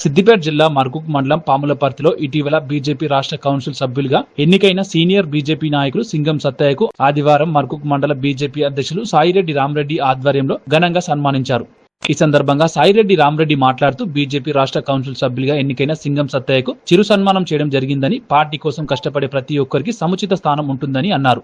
సిద్దిపేట జిల్లా మర్కుక్ మండలం పాములపర్తిలో ఇటీవల బీజేపీ రాష్ట్ర కౌన్సిల్ సభ్యులుగా ఎన్నికైన సీనియర్ బీజేపీ నాయకులు సింగం సత్తయ్యకు ఆదివారం మర్కుక్ మండల బీజేపీ అధ్యక్షులు సాయిరెడ్డి రామరెడ్డి ఆధ్వర్యంలో ఘనంగా సన్మానించారు. ఈ సందర్భంగా సాయిరెడ్డి రామరెడ్డి మాట్లాడుతూ బీజేపీ రాష్ట్ర కౌన్సిల్ సభ్యులుగా ఎన్నికైన సింగం సత్తయ్యకు చిరు సన్మానం చేయడం జరిగిందని, పార్టీ కోసం కష్టపడే ప్రతి ఒక్కరికి సముచిత స్థానం ఉంటుందని అన్నారు.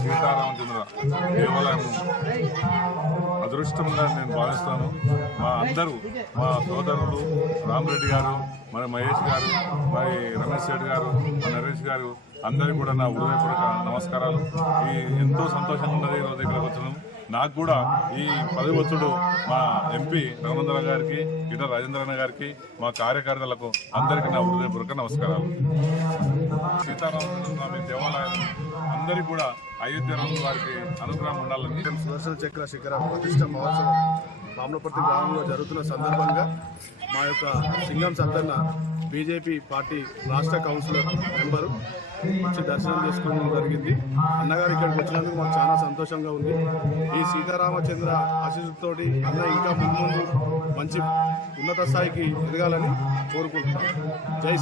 సీతారామచంద్ర దేవాలయం అదృష్టంగా నేను భావిస్తాను. మా అందరూ, మా సోదరులు రామరెడ్డి గారు, మరి మహేష్ గారు, మరి రమేష్ రెడ్డి గారు, నరేష్ గారు, అందరికీ కూడా నా హృదయపూర్వక నమస్కారాలు. ఎంతో సంతోషంగా ఉన్నది ఈరోజు ఇక్కడికి వచ్చాను. నాకు కూడా ఈ పదవి వచ్చుడు మా ఎంపీ రఘునందన గారికి, ఇట రాజేంద్రన్న గారికి, మా కార్యకర్తలకు అందరికీ నా హృదయపూర్వక నమస్కారాలు. సీతారామచంద్ర స్వామి దేవాలయం అందరికీ కూడా అయోధ్య రాముల వారికి అనుగ్రహం ఉండాలని. సుదర్శన చక్ర శిఖర ప్రతిష్ట మహోత్సవం పాములపర్తి గ్రామంలో జరుగుతున్న సందర్భంగా మా యొక్క సింగం సత్తన్న బీజేపీ పార్టీ రాష్ట్ర కౌన్సిలర్ మెంబరు వచ్చి దర్శనం చేసుకోవడం జరిగింది. అన్నగారు ఇక్కడికి వచ్చినందుకు మాకు చాలా సంతోషంగా ఉంది. ఈ సీతారామచంద్ర ఆశీస్సుతోటి అన్న ఇంకా ముందు మంచి ఉన్నత స్థాయికి ఎదగాలని కోరుకుంటున్నాం. జై